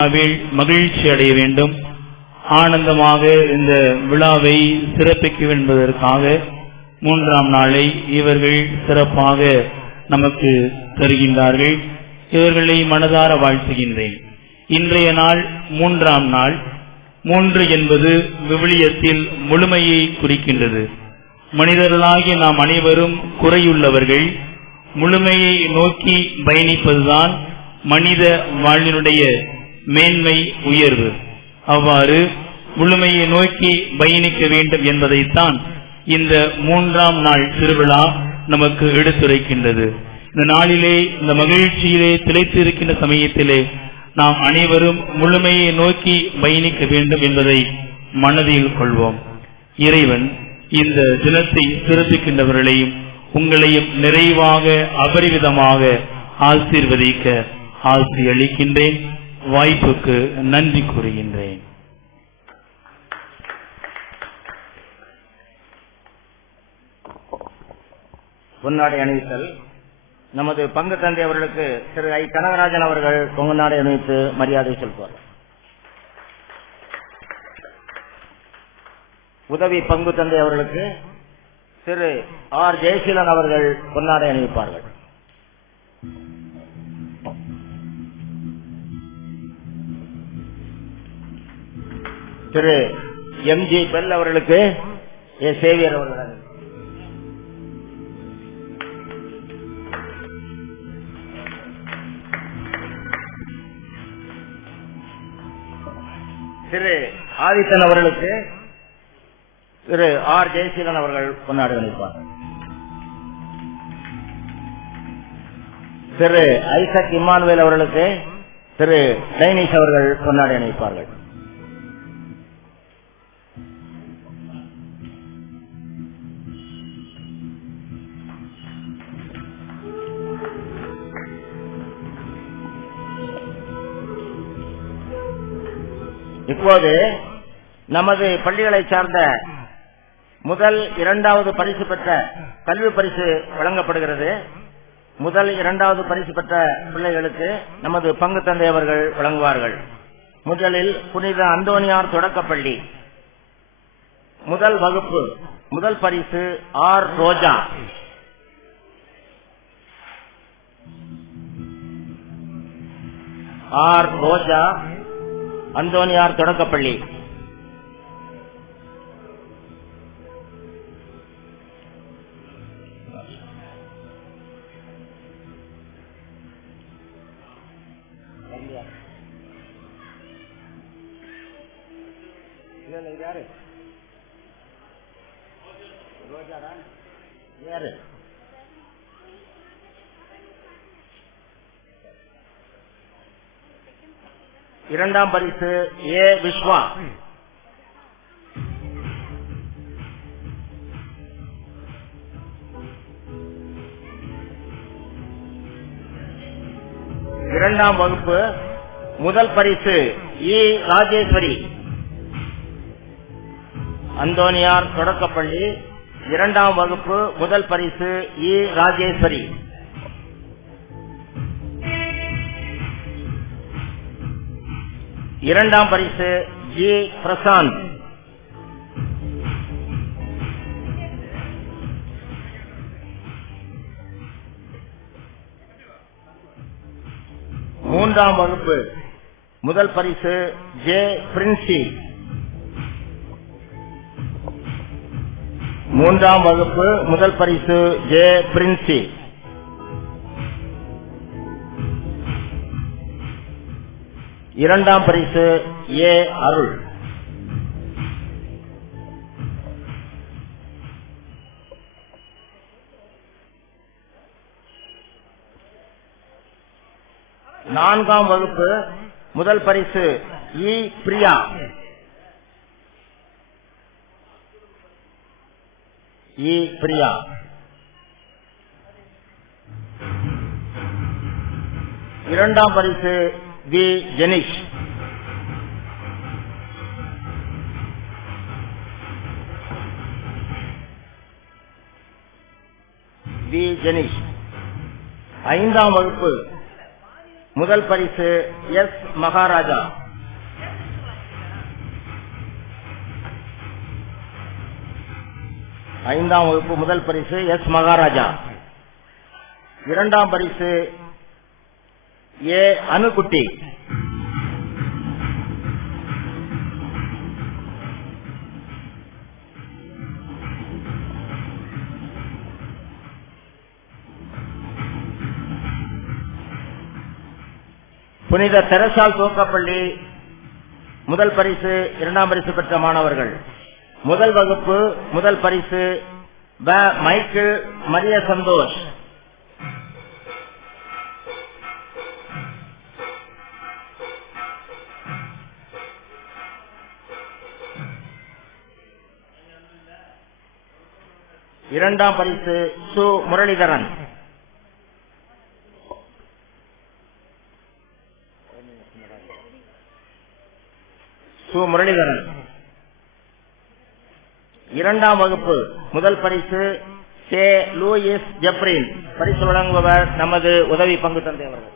மகிழ்ச்சி அடைய வேண்டும், ஆனந்தமாக இந்த விழாவை சிறப்பிக்க என்பதற்காக மூன்றாம் நாளை இவர்கள் சிறப்பாக நமக்கு தருகின்றார்கள். இவர்களை மனதார வாழ்த்துகின்றேன். இன்றைய நாள் மூன்றாம் நாள். 3 என்பது விவிலியத்தில் முழுமையை குறிக்கின்றது. மனிதர்களாகிய நாம் அனைவரும் குறையுள்ளவர்கள். முழுமையை நோக்கி பயணிப்பதுதான் மனித வாழ்வினுடைய மேன்மை, உயர்வு. அவ்வாறு முழுமையை நோக்கி பயணிக்க வேண்டும் என்பதைத்தான் இந்த மூன்றாம் நாள் திருவிழா நமக்கு எடுத்துரைக்கின்றது. இந்த நாளிலே, இந்த மகிழ்ச்சியிலே திளைத்து இருக்கின்ற சமயத்திலே நாம் அனைவரும் முழுமையை நோக்கி பயணிக்க வேண்டும் என்பதை மனதில் கொள்வோம். இறைவன் இந்த தினத்தை சிறப்பிக்கின்றவர்களையும் உங்களையும் நிறைவாக அபரிவிதமாக ஆசீர்வதிக்க ஆசி அளிக்கின்றேன். வாய்ப்புக்கு நன்றி கூறுகின்றேன். பொன்னாடை அணிவித்தல். நமது பங்கு தந்தை அவர்களுக்கு திரு ஐ கனகராஜன் அவர்கள் பொன்னாடை அணிவித்து மரியாதை செலுத்துவார். உதவி பங்கு தந்தை அவர்களுக்கு திரு ஆர் ஜெயசீலன் அவர்கள் பொன்னாடை அணிவிப்பார்கள். திரு எம் ஜி பெல் அவர்களுக்கு ஏ சேவியர் அவர்கள், திரு ஆதித்தன் அவர்களுக்கு திரு ஆர் ஜெயசீலன் அவர்கள் பொன்னாடை அணிவிப்பார். திரு ஐசக் இம்மானுவேல் அவர்களுக்கு திரு டைனிஷ் அவர்கள் பொன்னாடை அணிவிப்பார்கள். இப்போது நமது பள்ளிகளை சார்ந்த முதல் 2வது பரிசு பெற்ற கல்வி பரிசு வழங்கப்படுகிறது. முதல் 2வது பரிசு பெற்ற பிள்ளைகளுக்கு நமது பங்கு தந்தை அவர்கள் வழங்குவார்கள். முதலில் புனித அந்தோனியார் தொடக்கப்பள்ளி முதல் வகுப்பு முதல் பரிசு ஆர் ரோஜா. ஆர் ரோஜா, அந்தோனியார் தொடக்கப்பள்ளி. யாரு? இரண்டாம் பரிசு ஏ விஸ்வா. இரண்டாம் வகுப்பு முதல் பரிசு இ ராஜேஸ்வரி. அந்தோனியார் தொடக்கப்பள்ளி 2ஆம் வகுப்பு முதல் பரிசு இ ராஜேஸ்வரி. இரண்டாம் பரிசு ஜி பிரசாந்த். மூன்றாம் வகுப்பு முதல் பரிசு ஜே பிரின்சி. மூன்றாம் வகுப்பு முதல் பரிசு ஜே பிரின்சி. இரண்டாம் பரிசு ஏ அருள். நான்காம் வகுப்பு முதல் பரிசு இ பிரியா. இ பிரியா. இரண்டாம் பரிசு வி ஜெனிஷ். வி ஜெனிஷ். 5ஆம் வகுப்பு முதல் பரிசு எஸ் மகாராஜா. ஐந்தாம் வகுப்பு முதல் பரிசு எஸ் மகாராஜா. இரண்டாம் பரிசு ஏ அணுகுட்டி. புனித தெரசால் துவக்கப்பள்ளி முதல் பரிசு இரண்டாம் பரிசு பெற்ற மாணவர்கள். முதல் வகுப்பு முதல் பரிசு மைக்கேல் மரிய சந்தோஷ். இரண்டாம் பரிசு சு முரளிதரன். முரளிதரன். இரண்டாம் வகுப்பு முதல் பரிசு சே லூயிஸ் ஜெப்ரின். பரிசு வழங்குபவர் நமது உதவி பங்கு தந்தை அவர்கள்.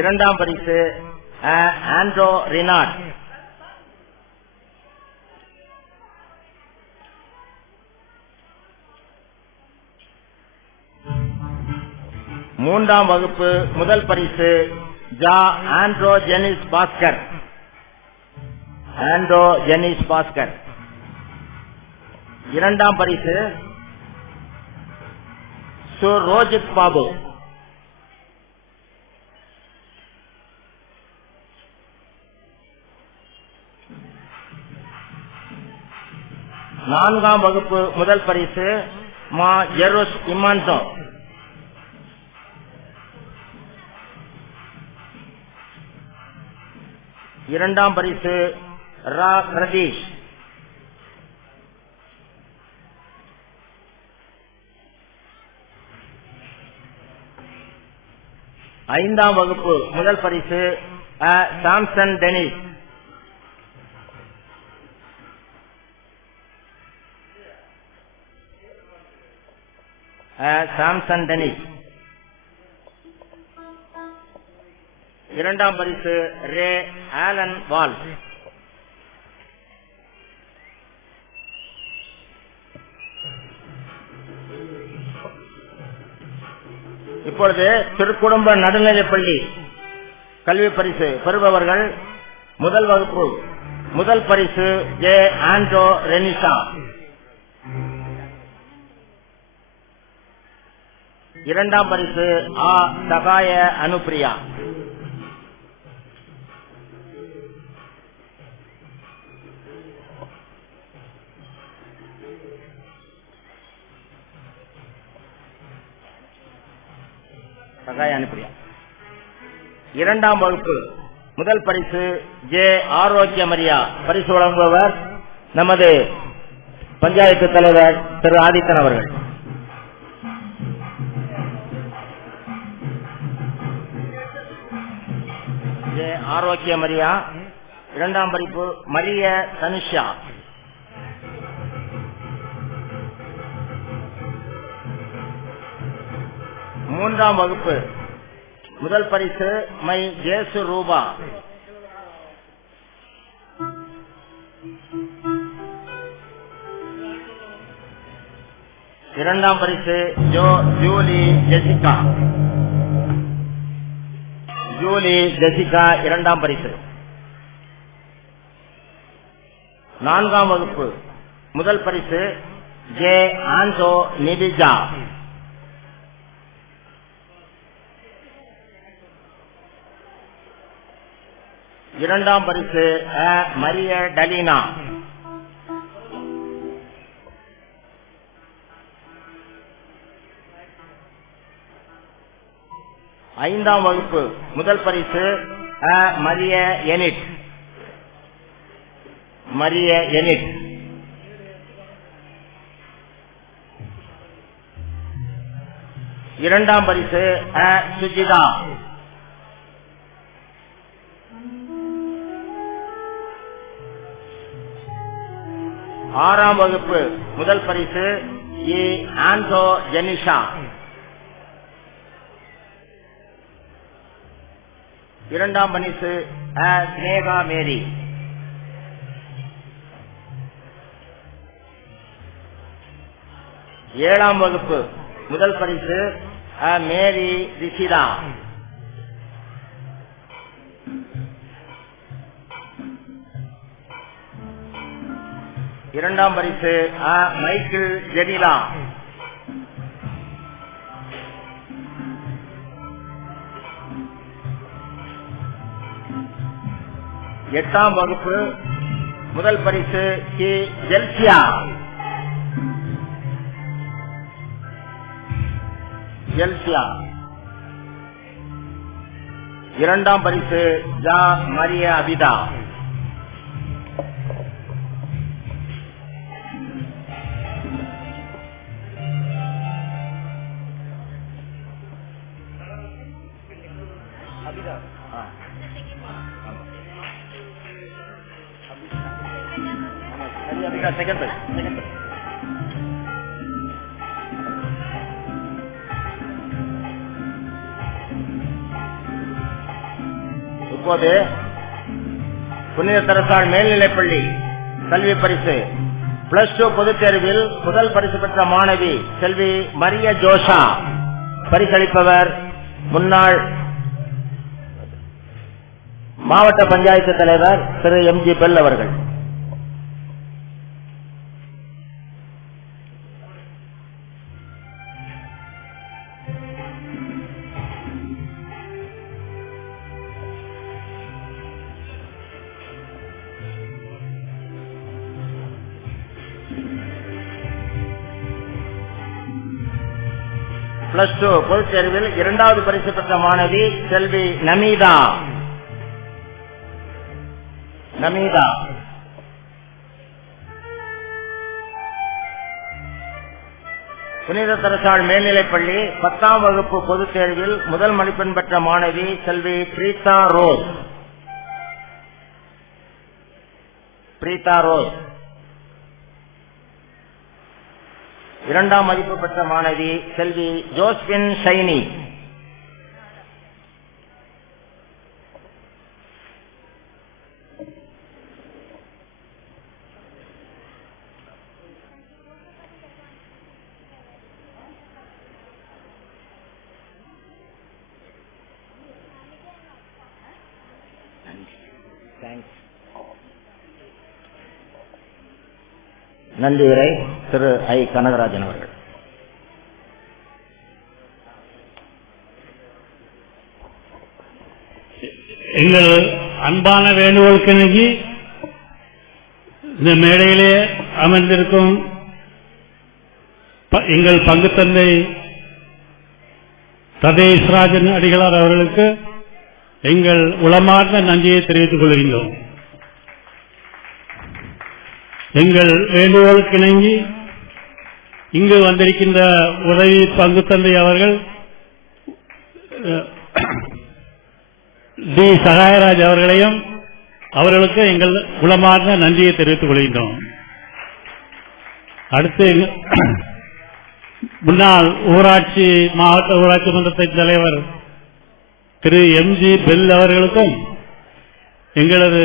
இரண்டாம் பரிசு ஆண்ட்ரோ ரினாட். மூன்றாம் வகுப்பு முதல் பரிசு ஜா ஆண்ட்ரோ ஜெனிஸ் பாஸ்கர். ஆண்ட்ரோ ஜெனிஸ் பாஸ்கர். இரண்டாம் பரிசு சு ரோஜித் பாபு. நான்காம் வகுப்பு முதல் பரிசு மா ஜெருஸ் இமான்டோ. இரண்டாம் பரிசு ரா பிரதீஷ். ஐந்தாம் வகுப்பு முதல் பரிசு சாம்சன் டெனிஸ். Samson Denis. இரண்டாம் பரிசு ரே ஆலன் வால். இப்பொழுது திருக்குடும்ப நடுநிலைப்பள்ளி கல்வி பரிசு பெறுபவர்கள். முதல் வகுப்பு முதல் பரிசு ஜே ஆண்ட்ரோ ரெனிசா. இரண்டாம் பரிசு ஆ சகாய அனுப்பிரியா. இரண்டாம் வகுப்பு முதல் பரிசு ஜே ஆரோக்கிய மரியா. பரிசு வழங்குபவர் நமது பஞ்சாயத்து தலைவர் திரு ஆதித்தன் அவர்கள். ஜே ஆரோக்கிய மரியா. இரண்டாம் பரிசு மரிய தனுஷா. மூன்றாம் வகுப்பு முதல் பரிசு மை ஜேசு ரூபா. இரண்டாம் பரிசு ஜூலி ஜெசிகா. ஜூலி ஜெசிகா இரண்டாம் பரிசு. நான்காம் வகுப்பு முதல் பரிசு ஜே ஆன்சோ நிதிஜா. இரண்டாம் பரிசு மரிய டலீனா. ஐந்தாம் வகுப்பு முதல் பரிசு மரிய எனிட். மரிய எனிட். இரண்டாம் பரிசு சுஜிதா. 6ஆம் வகுப்பு முதல் பரிசு இ. ஆன்டோ ஜெனிஷா. 2ஆம் பரிசு அ. ஸ்னேகா மேரி. 7ஆம் வகுப்பு முதல் பரிசு அ. மேரி ரிஷிதா. 2ஆம் பரிசு அ. மைக்கேல் ஜெனிலா. 8ஆம் வகுப்பு முதல் பரிசு கி. ஜெல்சியா. ஜெல்சியா. 2ஆம் பரிசு ஜா. மரிய அபிதா. 2nd prize. இப்போது புனித தெரசாள் மேல்நிலைப்பள்ளி கல்வி பரிசு +2 பொதுத் தேர்வில் முதல் பரிசு பெற்ற மாணவி செல்வி மரிய ஜோஷா. பரிசளிப்பவர் முன்னாள் மாவட்ட பஞ்சாயத்து தலைவர் திரு எம்.ஜி. பெல் அவர்கள். +2 பொதுத் தேர்வில் 2வது பரிசு பெற்ற மாணவி செல்வி நமீதா. புனித தெரசாள் மேல்நிலைப்பள்ளி 10ஆம் வகுப்பு பொதுத் தேர்வில் முதல் மதிப்பெண் பெற்ற மாணவி செல்வி பிரீதா ரோஸ். 2ஆம் மதிப்பு பெற்ற மாணவி செல்வி ஜோஸ்பின் ஷைனி. நன்றி உரை திரு ஐ. கனகராஜன் அவர்கள். எங்கள் அன்பான வேண்டுகோளுக்கு இணங்கி இந்த மேடையிலே அமர்ந்திருக்கும் எங்கள் பங்கு தந்தை சதேஷ்ராஜன் அடிகளார் அவர்களுக்கு எங்கள் உளமார்ந்த நன்றியை தெரிவித்துக் கொள்கின்றோம். எங்கள் வேண்டுகோளுக்கு இணங்கி இங்கு வந்திருக்கின்ற உதவி பங்கு தந்தை அவர்கள் டி. சகாயராஜ் அவர்களையும் அவர்களுக்கு எங்கள் உளமார்ந்த நன்றியை தெரிவித்துக் கொள்கின்றோம். அடுத்து முன்னாள் மாவட்ட ஊராட்சி மன்றத்தின் தலைவர் திரு எம்.ஜி. பெல் அவர்களுக்கும் எங்களது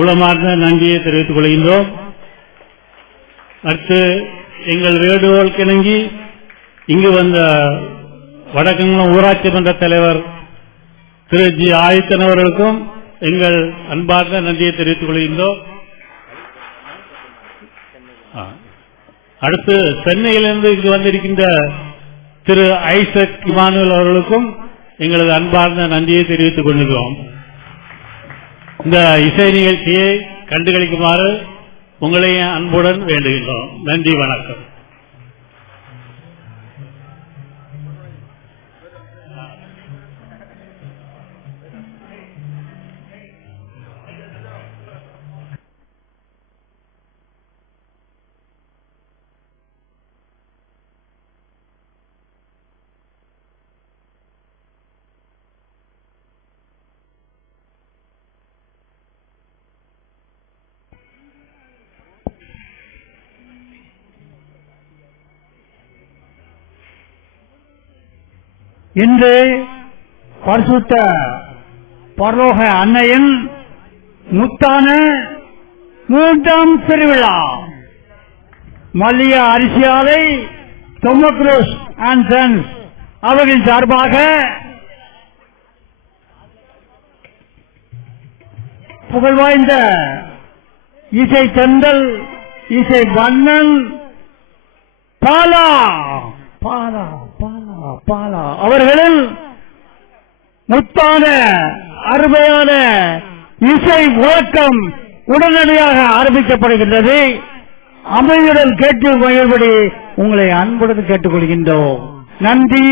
உளமார்ந்த நன்றியை தெரிவித்துக் கொள்கின்றோம். அடுத்து எங்கள் வேண்டுகோளுக்கு இணங்கி இங்கு வந்த வடக்கங்குளம் ஊராட்சி மன்ற தலைவர் திரு ஜி. ஆதித்தன் அவர்களுக்கும் எங்கள் அன்பார்ந்த நன்றியை தெரிவித்துக் கொள்கின்றோம். அடுத்து சென்னையிலிருந்து இங்கு வந்திருக்கின்ற திரு ஐசக் இமானுவேல் அவர்களுக்கும் எங்களது அன்பார்ந்த நன்றியை தெரிவித்துக் கொள்கிறோம். இந்த இசை நிகழ்ச்சியை கண்டுகளிக்குமாறு உங்களையும் அன்புடன் வேண்டுகின்றோம். நன்றி, வணக்கம். இன்று பரிசுத்த பரலோக அன்னையின் முத்தான 3ஆம் திருவிழா மல்லிகா அரிசி ஆலை தொமக்ரோஸ் அண்ட் சன்ஸ் அவர்களின் சார்பாக புகழ்வாய்ந்த இசை தென்றல் இசை வண்ணன் பாலா பாலா பாலா பாலா அவர்களின் முத்தான அருமையான இசை முழக்கம் உடனடியாக ஆரம்பிக்கப்படுகின்றது. அமைதியுடன் கேட்டு மகிழ்படி உங்களை அன்புடன் கேட்டுக்கொள்கின்றோம். நன்றி,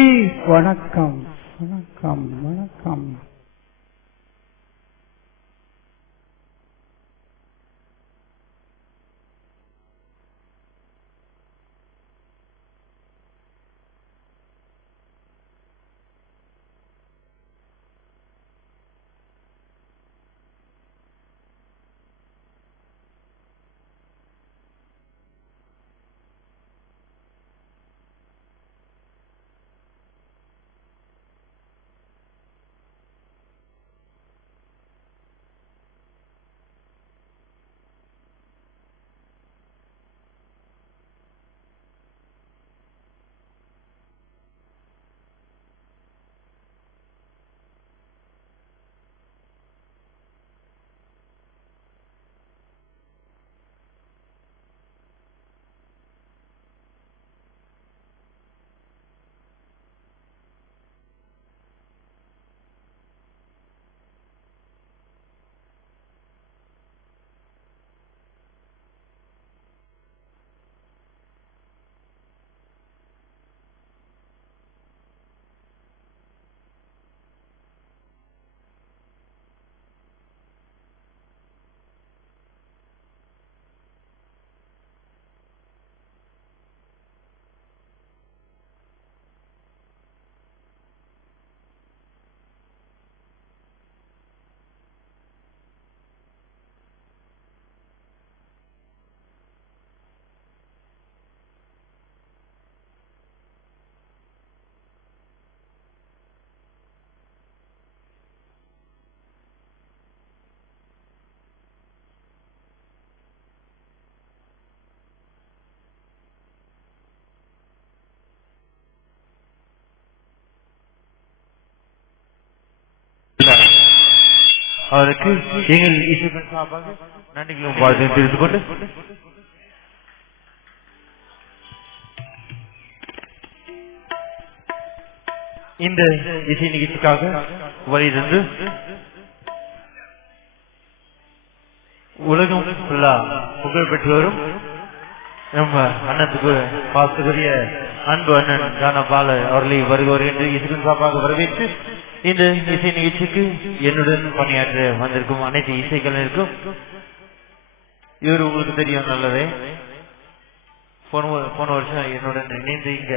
வணக்கம், வணக்கம், வணக்கம். அவருக்கு எங்கள் இசைப்பின் சார்பாக நன்றிகளும் வாழ்த்தையும் தெரிந்து கொண்டு இந்த இசை நிகழ்ச்சிக்காக வருகிறது உலகம் ஃபுல்லா புகழ் பெற்று வரும் நம்ம அண்ணத்துக்கு பாசத்துக்குரிய அன்பு அண்ணன் கானபால அவர்களை வருவார் என்று இசைப்பின் சார்பாக வரவேற்று இந்த இசை நிகழ்ச்சிக்கு என்னுடன் பணியாற்ற வந்திருக்கும் அனைத்து இசைக்கலைஞருக்கும் இவர் உங்களுக்கு தெரியும் நல்லதே போன வருஷம் என்னுடன் இணைந்து இங்க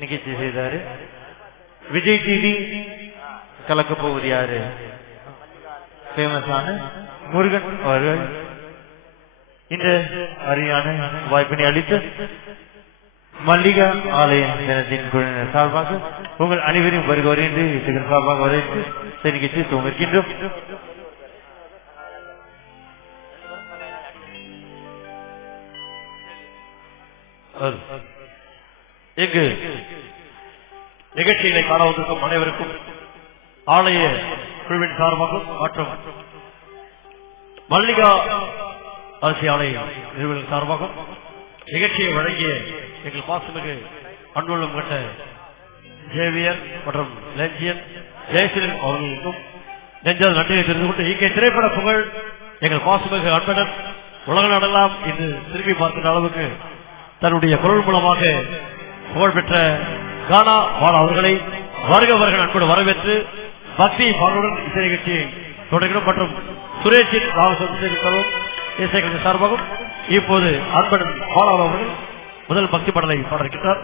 நிகழ்ச்சி செய்தாரு. விஜய் டிவி கலக்க போவது யாரு ஃபேமஸான முருகன் அவர்கள் இந்த அரியான வாய்ப்பினை அளித்து மல்லிகா ஆலய தினத்தின் குழுவினர் சார்பாக உங்கள் அனைவரையும் வருகிறோம் என்று இதன் சார்பாக வரவேற்று நிகழ்ச்சி துவங்கின்றோம். இங்கு நிகழ்ச்சிகளை காண வந்திருக்கும் அனைவருக்கும் ஆலய குழுவின் சார்பாக மற்றும் மல்லிகா அரசு ஆலய நிறுவனம் சார்பாக நிகழ்ச்சியை வழங்கிய எங்கள் பாசமிகு அன்புள்ளம் கொண்ட ஜேவியர் மற்றும் லெஞ்சியன் ஜெயசீலன் அவர்களுக்கும் நெஞ்சால் நன்றியை தெரிந்து கொண்டு இங்கே திரைப்பட புகழ் எங்கள் பாசமிகு அன்புடன் உலக நாடெல்லாம் இன்று திரும்பி பார்க்கிற அளவுக்கு தன்னுடைய குரல் மூலமாக புகழ்பெற்ற கானா பாலா அவர்களை வருகவர்கள் அன்புடன் வரவேற்று பக்தி பாடலுடன் இசை நிகழ்ச்சியை தொடங்கினோம். மற்றும் சுரேஷின் ராமசந்திரன் இசைகளின் சார்பாகவும் இப்போது அன்பன் பாலா அவர்கள் முதல் பக்தி பாடலை பாட இருக்கின்றார்.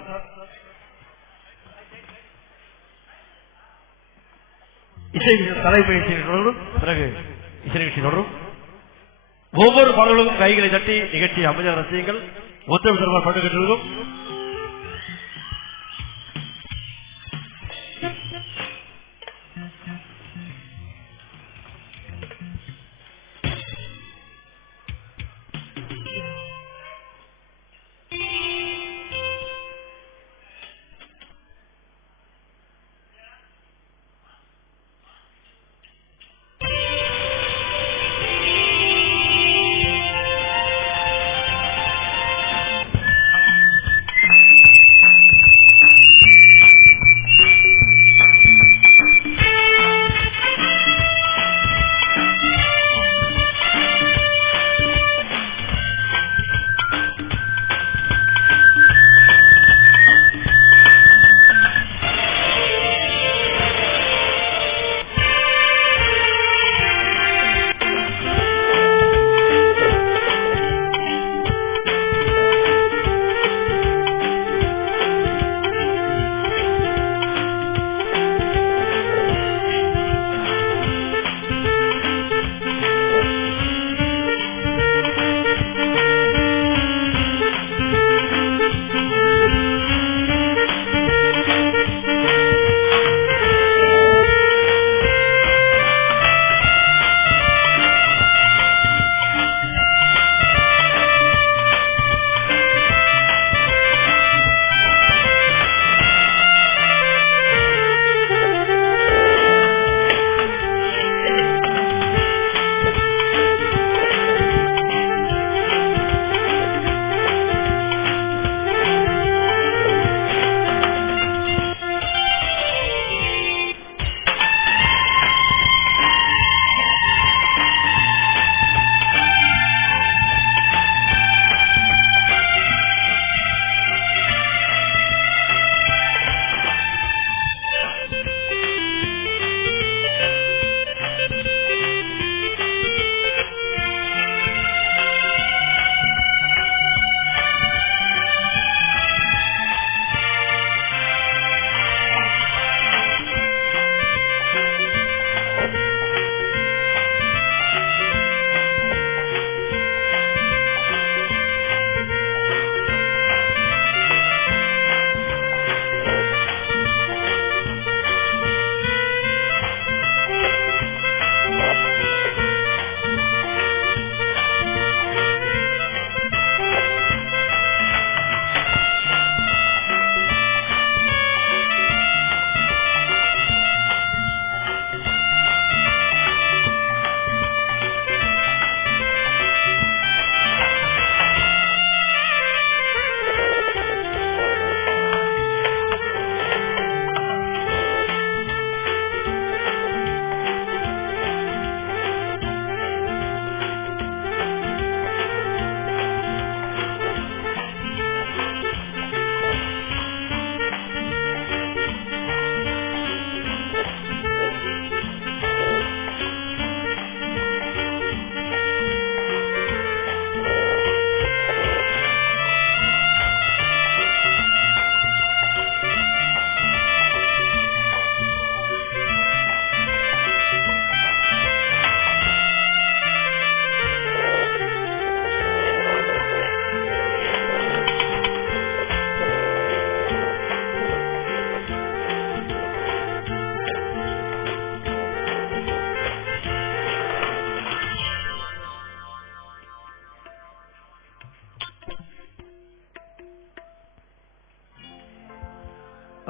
இசை தலைமை தொடரும், பிறகு இசை நிகழ்ச்சி தொடரும். ஒவ்வொரு பாடல்களுக்கும் கைகளை தட்டி நிகழ்ச்சி அமைதியான ரசிகங்கள் ஒத்துழைப்பு பட்டுக்கிட்டு இருக்கும்.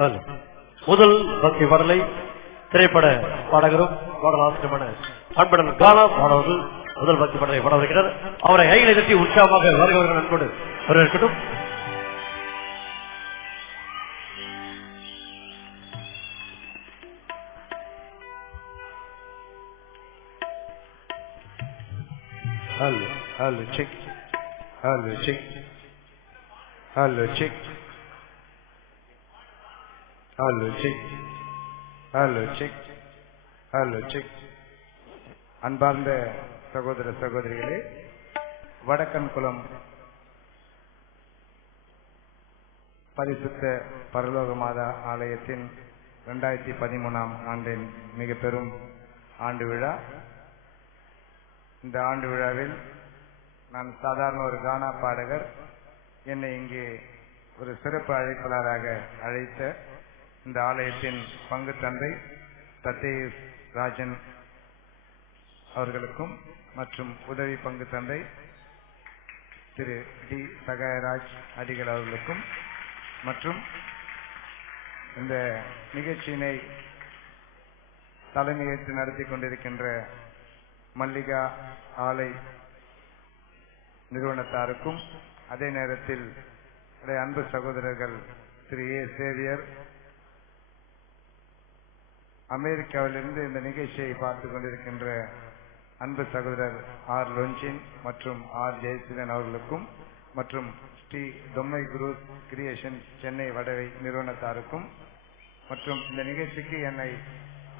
முதல் பக்தி பாடலை திரைப்பட பாடகரும் பாடலாசிரியமான அன்புடன் காலா பாடுவது முதல் பக்தி பாடலை பாடவிருக்கிறார். அவரை கைகளை தட்டி உற்சாகமாக வருகிறவர்கள் அன்போடு வரவேற்கட்டும். Hello, chick. Hello, chick. Hello, chick. Hello, chick. Hello, chick. Hello, chick. அன்பார்ந்த சகோதர சகோதரிகளே, வடக்கன்குளம் பரிசுத்த பரலோக மாதா ஆலயத்தின் 2013ஆம் ஆண்டின் மிக பெரும் ஆண்டு விழா. இந்த ஆண்டு விழாவில் நான் சாதாரண ஒரு கானா பாடகர், என்னை இங்கே ஒரு சிறப்பு அழைப்பாளராக அழைத்த இந்த ஆலயத்தின் பங்கு தந்தை தத்தேஸ் ராஜன் அவர்களுக்கும் மற்றும் உதவி பங்கு தந்தை திரு டி சகாயராஜ் அடிகள் அவர்களுக்கும் மற்றும் இந்த நிகழ்ச்சியினை தலைமையேற்று நடத்தி கொண்டிருக்கின்ற மல்லிகா ஆலை நிறுவனத்தாருக்கும், அதே நேரத்தில் அன்பு சகோதரர்கள் திரு ஏ சேவியர், அமெரிக்காவிலிருந்து இந்த நிகழ்ச்சியை பார்த்துக் கொண்டிருக்கின்ற அன்பு சகோதரர் ஆர் லொஞ்சின் மற்றும் ஆர் ஜெயசீலன் அவர்களுக்கும் மற்றும் ஸ்ரீ தொம்மை குரு கிரியேஷன் சென்னை வடவை நிறுவனத்தாருக்கும் மற்றும் இந்த நிகழ்ச்சிக்கு என்னை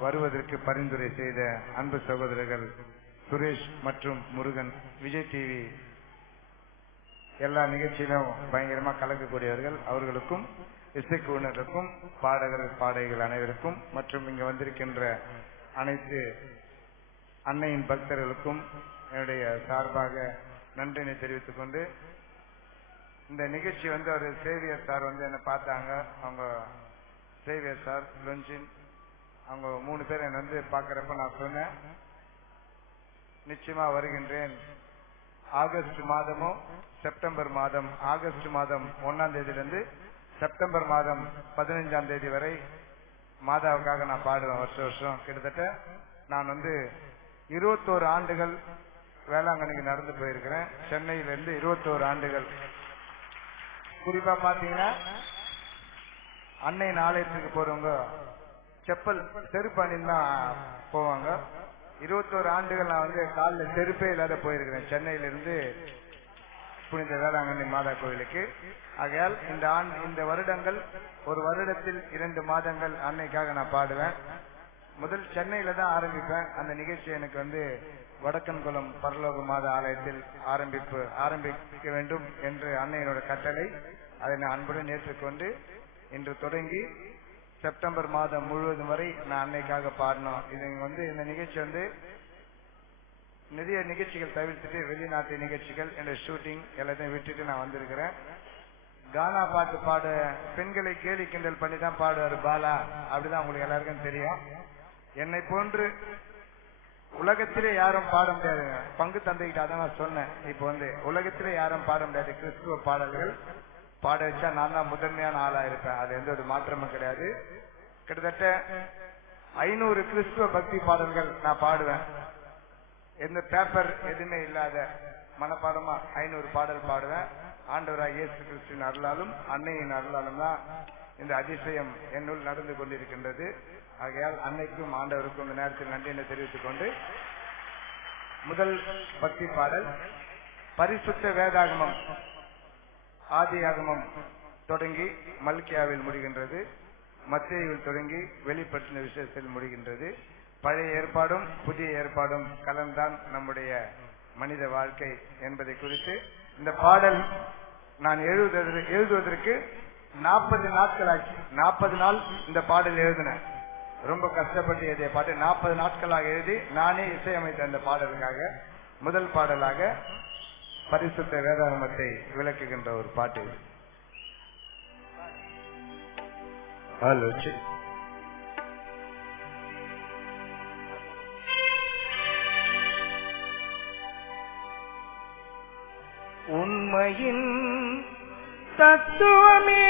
வருவதற்கு பரிந்துரை செய்த அன்பு சகோதரர்கள் சுரேஷ் மற்றும் முருகன், விஜய் டிவி எல்லா நிகழ்ச்சியிலும் பயங்கரமா கலக்கக்கூடியவர்கள், அவர்களுக்கும் இசைக்குழுவினருக்கும் பாடகர் பாடகிகள் அனைவருக்கும் மற்றும் இங்கு வந்திருக்கின்ற அனைத்து அன்னையின் பக்தர்களுக்கும் என்னுடைய சார்பாக நன்றினை தெரிவித்துக் கொண்டு, இந்த நிகழ்ச்சி ஒரு சேவியர் சார் என்ன பார்த்தாங்க. அவங்க சேவியர் சார் லொஞ்சின் அவங்க 3 பேர் என்ன பார்க்கறப்ப நான் சொன்னேன், நிச்சயமா வருகின்றேன். ஆகஸ்ட் மாதமும் செப்டம்பர் மாதம், ஆகஸ்ட் மாதம் 1ஆம் தேதியிலிருந்து செப்டம்பர் மாதம் 15ஆம் தேதி வரை மாதாவுக்காக நான் பாடுவேன். வருஷம் கிட்டத்தட்ட நான் 21 ஆண்டுகள் வேளாங்கண்ணிக்கு நடந்து போயிருக்கிறேன். சென்னையிலிருந்து 21 ஆண்டுகள். குறிப்பா பாத்தீங்கன்னா அன்னையின் ஆலயத்துக்கு போறவங்க செப்பல் செருப்பு அணின்னு தான் போவாங்க. 21 ஆண்டுகள் நான் காலில் செருப்பே இல்லாத போயிருக்கிறேன் சென்னையிலிருந்து புனித வேளாங்கண்ணி மாதா கோயிலுக்கு. ஆகையால் இந்த வருடங்கள் ஒரு வருடத்தில் 2 மாதங்கள் அன்னைக்காக நான் பாடுவேன். முதல் சென்னையில தான் ஆரம்பிப்பேன். அந்த நிகழ்ச்சி எனக்கு வடக்கன்குளம் பரலோக மாதா ஆலயத்தில் ஆரம்பிக்க வேண்டும் என்று அன்னையினோட கட்டளை. அதை நான் அன்புடன் ஏற்றுக்கொண்டு இன்று தொடங்கி செப்டம்பர் மாதம் முழுவதும் வரை நான் அன்னைக்காக பாடணும். இது இந்த நிகழ்ச்சி நிறைய நிகழ்ச்சிகள் தவிர்த்துட்டு வெளிநாட்டு நிகழ்ச்சிகள் என்ற ஷூட்டிங் எல்லாத்தையும் விட்டுட்டு நான் வந்திருக்கிறேன். கானா பாட்டு பாட பெண்களை கேலி கிண்டல் பண்ணி தான் பாடுவார் பாலா, அப்படிதான் உங்களுக்கு எல்லாருக்கும் தெரியும். என்னை போன்று உலகத்திலே யாரும் பாட முடியாதுங்க. பங்கு தந்தைகிட்ட அதான் நான் சொன்னேன். இப்போ உலகத்திலே யாரும் பாட முடியாது கிறிஸ்துவ பாடல்கள். பாட வச்சா நான் தான் முதன்மையான ஆளா இருப்பேன். அது எந்த ஒரு மாற்றமும் கிடையாது. கிட்டத்தட்ட 500 கிறிஸ்துவ பக்தி பாடல்கள் நான் பாடுவேன். எந்த பேப்பர் எதுவுமே இல்லாத மனப்பாடமா 500 பாடல் பாடுவேன். ஆண்டவராய் இயேசு கிறிஸ்துவின் அருளாலும் அன்னையின் அருளாலும் தான் இந்த அதிசயம் என்னுள் நடந்து கொண்டிருக்கின்றது. ஆகையால் அன்னைக்கும் ஆண்டவருக்கும் இந்த நேரத்தில் நன்றியை தெரிவித்துக் கொண்டு, முதல் பக்தி பாடல் பரிசுத்த வேதாகமம் ஆதியாகமம் தொடங்கி மல்கியாவில் முடிகின்றது. மத்தேயுவில் தொடங்கி வெளிப்படுத்தின விசேஷத்தில் முடிகின்றது. பழைய ஏற்பாடும் புதிய ஏற்பாடும் கலந்தான் நம்முடைய மனித வாழ்க்கை என்பதை குறித்து இந்த பாடல் நான் எழுதுவதற்கு 40 நாட்கள் ஆச்சு. 40 நாள் இந்த பாடல் எழுதினேன். ரொம்ப கஷ்டப்பட்டு எழுதிய பாட்டு 40 நாட்களாக எழுதி நானே இசையமைத்த அந்த பாடலுக்காக முதல் பாடலாக பரிசுத்த வேதாகமத்தை விளக்குகின்ற ஒரு பாட்டு. உண்மையின் தத்துவமே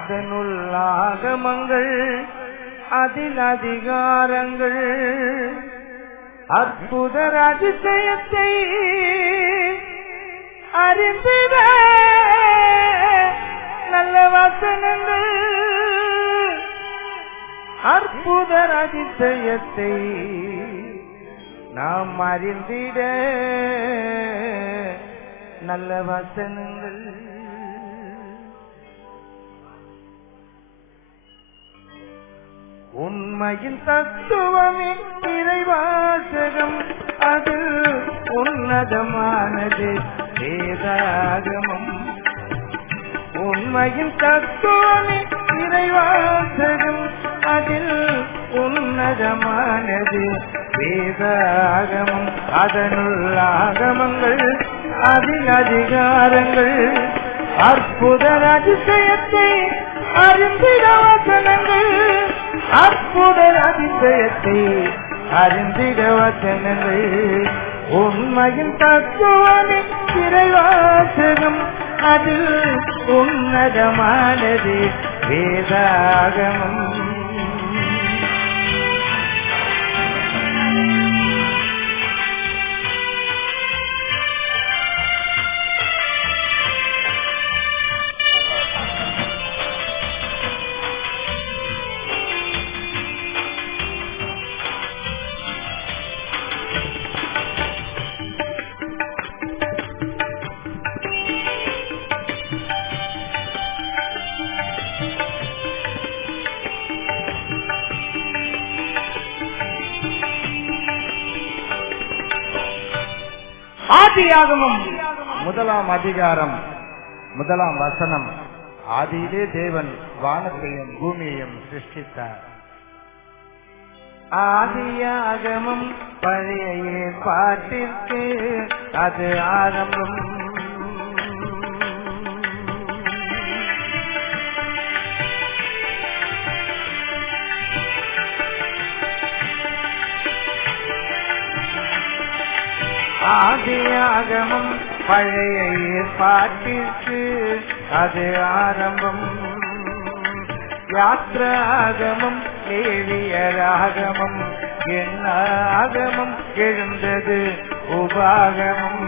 அதனுள் ஆகமங்கள் அதில் அதிகாரங்கள் அற்புத அதிசயத்தை அறிந்திட நல்ல வசனங்கள் அற்புத அதிசயத்தை நாம் அறிந்திட நல்ல வசனங்கள் உண்மையின் தத்துவமே இறைவாசகம் அது உன்னதமானது வேதாகமம் உண்மையின் தத்துவமே இறைவாசகம் அதில் உன்னதமானது வேதாகமம் அதனுள் ஆகமங்கள் அதில் அதிகாரங்கள் அற்புத அதிசயத்தை அறிந்திட வசனங்கள் அற்புத அதிசயத்தை அறிந்திட வசனங்கள் உண்மையின் தத்துவமே இறைவாசகம் அதில் உன்னதமானது வேதாகமம் ஆதியாகமம் 1ஆம் அதிகாரம் 1ஆம் வசனம். ஆதியிலே தேவன் வானத்தையும் பூமியையும் சிருஷ்டித்தார். ஆதியாகமம் பழைய ஏற்பாட்டிற்கு அது ஆரம்பம். ஆதியாகமம் பழைய ஏற்பாட்டிற்கு அது ஆரம்பம். யாத்ராகமம் லேவியராகமம் எண்ணாகமம் எழுந்தது உபாகமம்.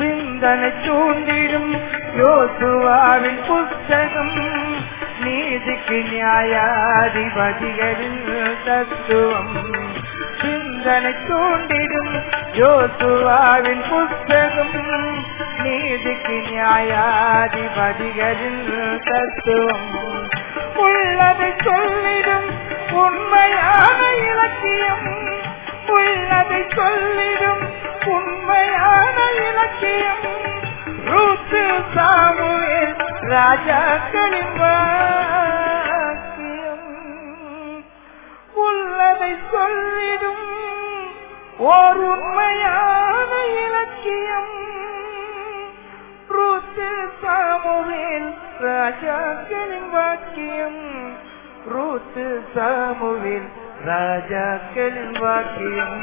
சிந்தனை தூண்டிடும் யோசுவாவின் புஸ்தகம் நீதிக்கு நியாயாதிபதிகளின் தத்துவம். சிந்தனை தூண்டிடும் யோசுவாவின் புஸ்தகம் நீதிக்கு நியாயாதிபதிகளின் தத்துவம். உள்ளதை சொல்லிடும் உண்மையான இலக்கியம். உள்ளதை சொல்லிடும் உண்மையான இலக்கியம். ரூத்து சாமுவேல் ராஜாக்களின் வாக்கியம். உள்ளதை சொல்லிடும் ஓர் உண்மையான இலக்கியம். ரூத்து சாமுவேல் ராஜாக்களின் வாக்கியம். ரூத்து சாமுவேல் ராஜாக்களின் வாக்கியம்.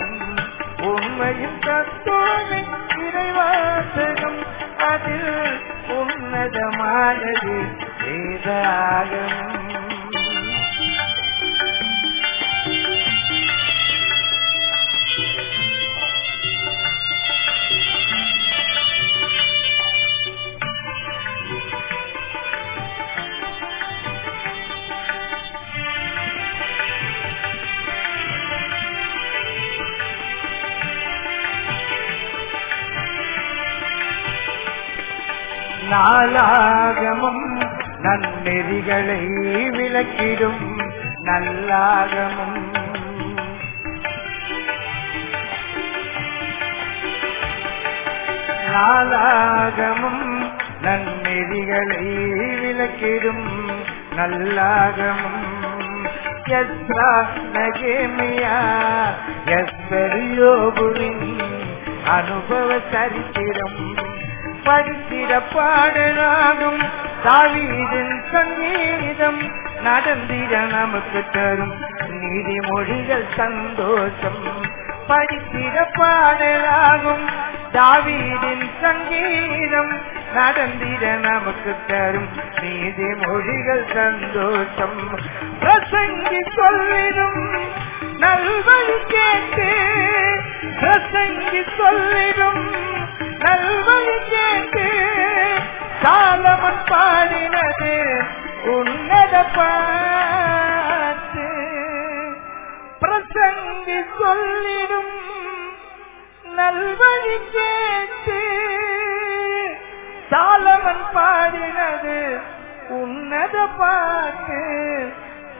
உண்மையின் தத்துவமே இறைவாசகம் அதில் உன்னதமானது வேதாகமம். நாளாகமம் நன்னெறிகளை விளக்கிடும் நல்லாகமம். நாளாகமம் நன்னெறிகளை விளக்கிடும் நல்லாகமம். எஸ்ரா நெகேமியா எஸ்பெரியோபுவின் அனுபவ சரித்திரம் படித்திட பாடலாகும். தாவீதின் சங்கீதம் நடந்திட நமக்கு தரும் நீதிமொழிகள் சந்தோஷம். படித்திட பாடலாகும். தாவீதின் சங்கீதம் நடந்திட நமக்கு தரும் நீதி மொழிகள் சந்தோஷம். பிரசங்கி சொல்லிடும் நல்வழி கேட்டு, பிரசங்கி சொல்லிடும் நல்வழி கேட்டு, சாலமன் பாடினது உன்னத பாட்டு. பிரசங்கி சொல்லிடும் நல்வழி கேட்டு, சாலமன் பாடினது உன்னத பாட்டு.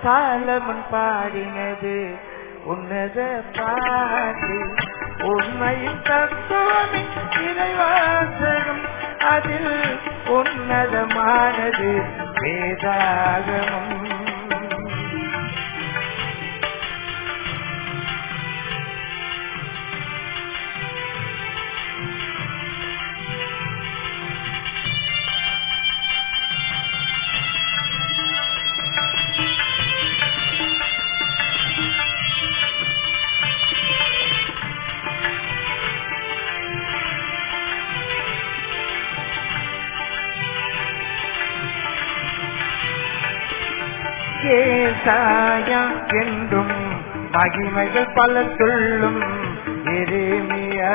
சாலமன் பாடினது உன்னத பாட்டு. உண்மையின் தத்துவமே இறைவாசகம், அதில் உன்னதமானது வேதாகமம். ஏசாயா என்றும் மகிமைகள் பல சொல்லும் எரேமியா.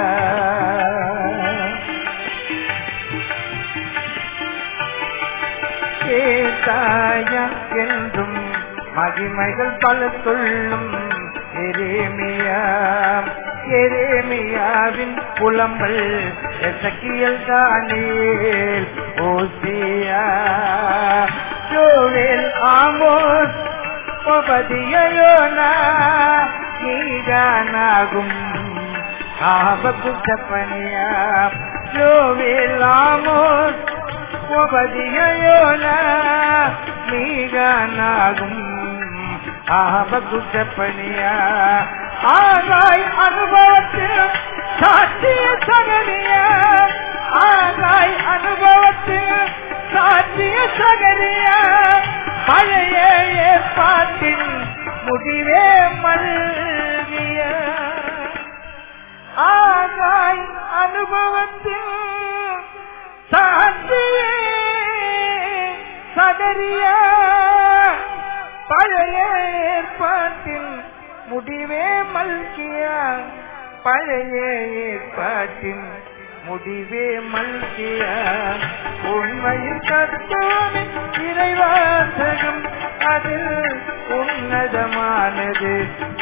ஏசாயா என்றும் மகிமைகள் பல சொல்லும் எரேமியா. எரேமியாவின் புலம்பல் எசக்கியல், தானியேல், ஓசியா, யோவேல், ஆமோஸ், ஒபதியா, யோனா, மீகானாகும், ஆபக்குக், செப்பனியா. யோவேல், ஆமோஸ், ஒபதியா, யோனா, மீகானாகும், ஆபக்குக், செப்பனியா. ஆகாய் அனுபவத்தில் சாட்சிய சகரியா, ஆகாய் அனுபவத்தில் சாட்சிய சகரியா. பழைய ஏற்பாட்டின் முடிவே மல்கிய, ஆகாய் அனுபவத்தில் சாட்சிய சகரியா. பழைய ஏற்பாட்டின் முடிவே மல்கியா, பழைய ஏற்பாட்டின் முடிவே மல்கியா. உண்மையில் தத்துவமே இறைவாசகம், அதில் உன்னதமானது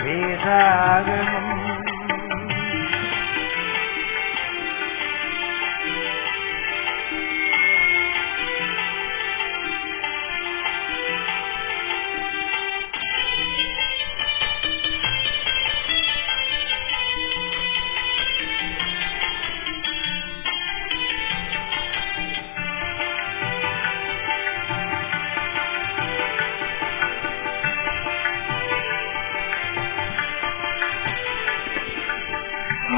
வேதாகமம்.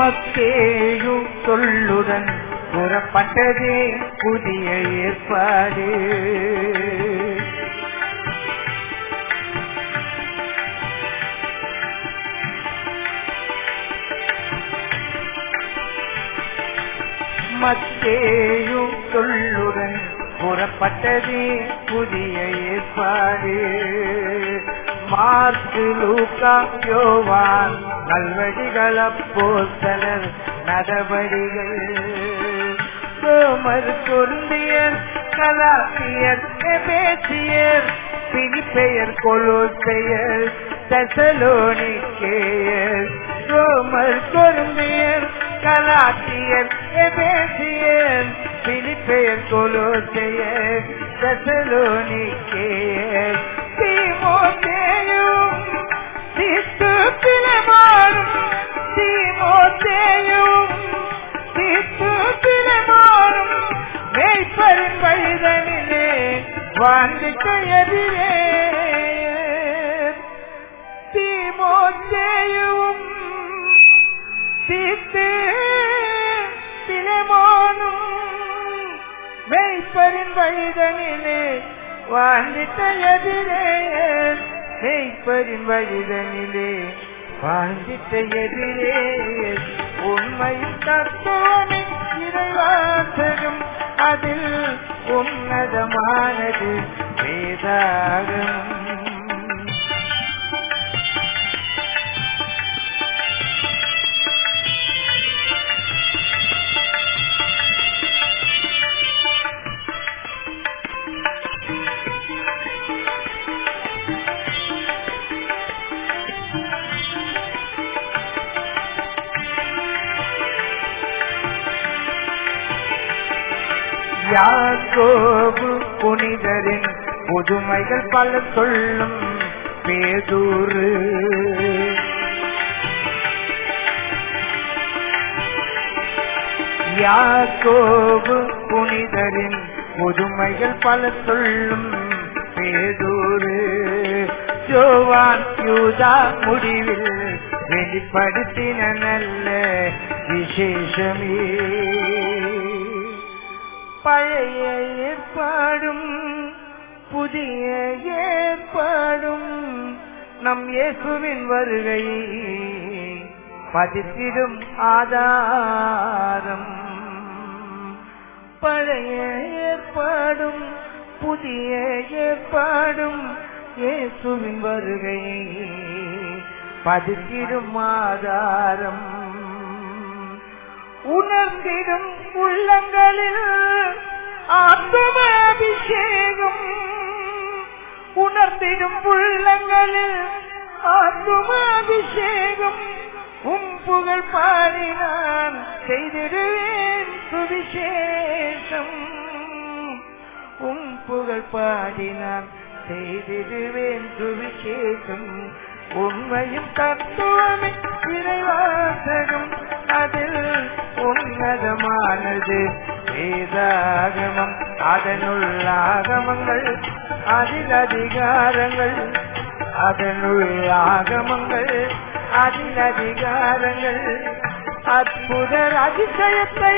மத்தேயு சொல்லுடன் புறப்பட்டதே புதிய ஏற்பாடு. மத்தேயு சொல்லுடன் புறப்பட்டதே புதிய ஏற்பாடு. மார்க்கு, லூக்கா, யோவான் நல்வழிகள், அப்போஸ்தலர் நடவடிகள், ரோமர், கொரிந்தியர், கலாத்தியர், எபேசியர், பிலிப்பியர், கொலோசையர், தெசலோனிக்கேயர். ரோமர், கொரிந்தியர், கலாத்தியர், எபேசியர், பிலிப்பியர், கொலோசையர், தெசலோனிக்கேயர். தீமோத்தேயும், தீத்து, பிலமோனும், தீமோத்தேயும், தீத்து, பிலமோனும், மேய்ப்பரின் வழிதனிலே வாழ்ந்துக்க எதிரே. தீமோத்தேயும், தீத்து, பிலமோனும், மேய்ப்பரின் வழிதனிலே வாழ்ந்திட்ட எதிரே. மேய்ப்பரின் வழிதனிலே வாழ்ந்திட்ட எதிரே. உண்மையின் தத்துவமே இறைவாசகம், அதில் யாக்கோபு புனிதரின் புதுமைகள் பல சொல்லும் பேதுரு. யாக்கோபு புனிதரின் புதுமைகள் பல சொல்லும் பேதுரு. யோவான் யூதா முடிவில் வெளிப்படுத்தின நல்ல விசேஷமே. பழைய ஏற்பாடும் புதிய ஏற்பாடும் நம் இயேசுவின் வருகையை பதித்திடும் ஆதாரம். பழைய ஏற்பாடும் புதிய ஏற்பாடும் இயேசுவின் வருகையை பதித்திடும் ஆதாரம். உணர்ந்திடும் உள்ளங்களில் ஆத்துமாபிஷேகம். உணர்ந்திடும் உள்ளங்களில் ஆத்துமாபிஷேகம். புகழ் பாடி நான் செய்திடுவேன் சுவிசேஷம். புகழ் பாடி நான் செய்திடுவேன் சுவிசேஷம். உண்மையும் தத்துவமே இறைவாசகம். அதில் உன்னதமானது வேதாகமம். அதனுள் ஆகமங்கள் அதில் அதிகாரங்கள். அதனுள் ஆகமங்கள் அதில் அதிகாரங்கள். அற்புத அதிசயத்தை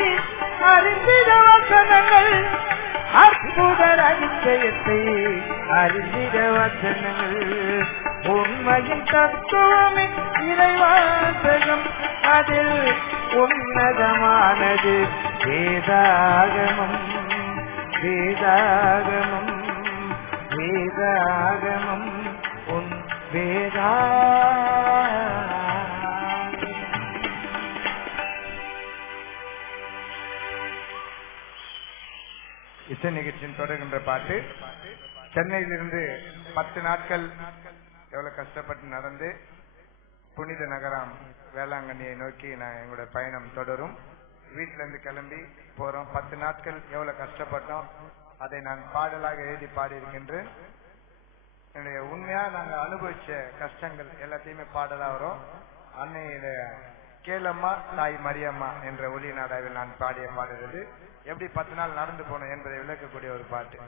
அறிந்திட வசனங்கள். அற்புத அதிசயத்தை அறிந்திட வசனங்கள். உண்மையின் தத்துவமே இறைவாசகம். அதில் உன்னதமானது வேதாகமம். வேதாகமம் வேதாகமம் உன் வேதா. இசை நிகழ்ச்சியின் தொடர்கின்ற பாட்டு. சென்னையிலிருந்து 10 நாட்கள் எவ்வளவு கஷ்டப்பட்டு நடந்து புனித நகரம் வேளாங்கண்ணியை நோக்கி எங்களுடைய பயணம் தொடரும். வீட்டில இருந்து கிளம்பி போறோம். 10 நாட்கள் எவ்வளவு கஷ்டப்பட்டோம் அதை நான் பாடலாக எழுதி பாடி இருக்கின்றேன். என்னுடைய உண்மையா நாங்க அனுபவிச்ச கஷ்டங்கள் எல்லாத்தையுமே பாடலா வரும். அன்னையில கேளம்மா தாய் மரியம்மா என்ற ஒளி நாடாவில் நான் பாடிய பாடுறது எப்படி 10 நாள் நடந்து போனோம் என்பதை விளக்கக்கூடிய ஒரு பாட்டு.